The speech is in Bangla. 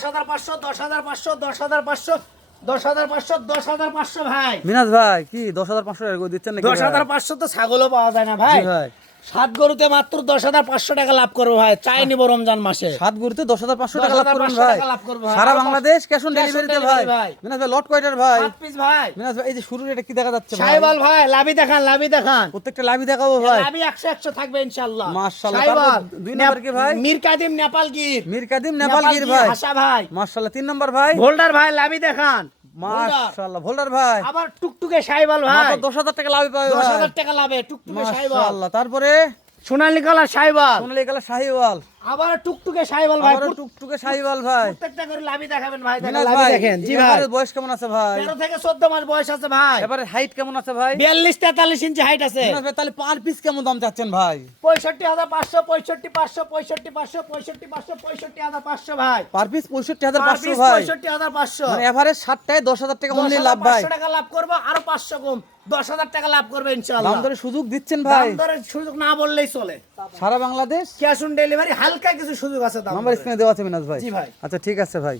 10,500 10,500 10,500 10,500 10,500 ভাই। মিনাজ ভাই কি 10,500 টাকা করে দিচ্ছেন নাকি? 10,500 তো ছাগলও পাওয়া যায় না ভাই। জি ভাই। 7 গরুতে মাত্র 10,500 টাকা লাভ করবো ভাই। চাই নিব রমজান মাসে। 7 গরুতে 10,500 টাকা লাভ করবেন 10,500 ভাই। টাকা লাভ করবো ভাই। সারা Bangladesh cash on Cash on ডেলিভারিতে delivery ভাই। মিনাজ ভাই লট কয়টার ভাই? 7 পিস ভাই। মিনাজ ভাই এই যে শুরুর এটা কি দেখা যাচ্ছে ভাই? সাইবাল ভাই, লাভি দেখান, লাভি দেখান। প্রত্যেকটা লাভি দেখাবো ভাই। লাভি 100 100 থাকবে ইনশাআল্লাহ। মাশাআল্লাহ। সাইবাল। তারপর 2 নাম্বার কি ভাই? মীর কাদিম নেপাল গির। মীর কাদিম নেপাল গির ভাই। হাসা ভাই। মাশাআল্লাহ। 3 নাম্বার ভাই? ভোল্ডার ভাই, লাভি দেখান। মাশাআল্লাহ। ভোল্ডার ভাই। আবার টুকটুকে সাইবাল ভাই। মাত্র 10,000 টাকা লাভ পাবে ভাই। 10,000 টাকা লাভে টুকটুকে সাইবাল। মাশাআল্লাহ। তারপরে সোনালী কালার সাইবাল। সোনালী কালার শাহিওয়াল। আবার টুকটুকে সাইবাল ভাই। আবার টুকটুকে শাহিওয়াল ভাই। প্রত্যেকটা করে লাভি দেখাবেন ভাই। দেখেন মিনাজ লাভি ভাই দেখেন। জি ভাই। এবারে বয়স কেমন আছে ভাই? 13 থেকে 14 মাস বয়স আছে ভাই। এবারে হাইট কেমন আছে ভাই? 42 43 ইঞ্চি হাইট আছে। মিনাজ ভাই তাহলে পার পিস কেমন দাম চাচ্ছেন ভাই? 65,500 65,500 65,500 65,500 65,500 ভাই। পার পিস 65,500 পার পিস ভাই। 65,500 মানে এভারেজ 60টায় 10,000 টাকা অনলি লাভ ভাই। 10,500 টাকা লাভ করব, আরো 500 কম 10,000 টাকা লাভ করবে ইনশাআল্লাহ। দাম দরে সুযোগ দিচ্ছেন ভাই। দাম দরের সুযোগ না বললেই চলে। সারা বাংলাদেশ ক্যাশ অন ডেলিভারি হালকা কিছু সুযোগ আছে দাম নাম্বার দরে। স্ক্রিনে দেওয়া আছে মিনাজ ভাই। জি ভাই। আচ্ছা ঠিক আছে ভাই।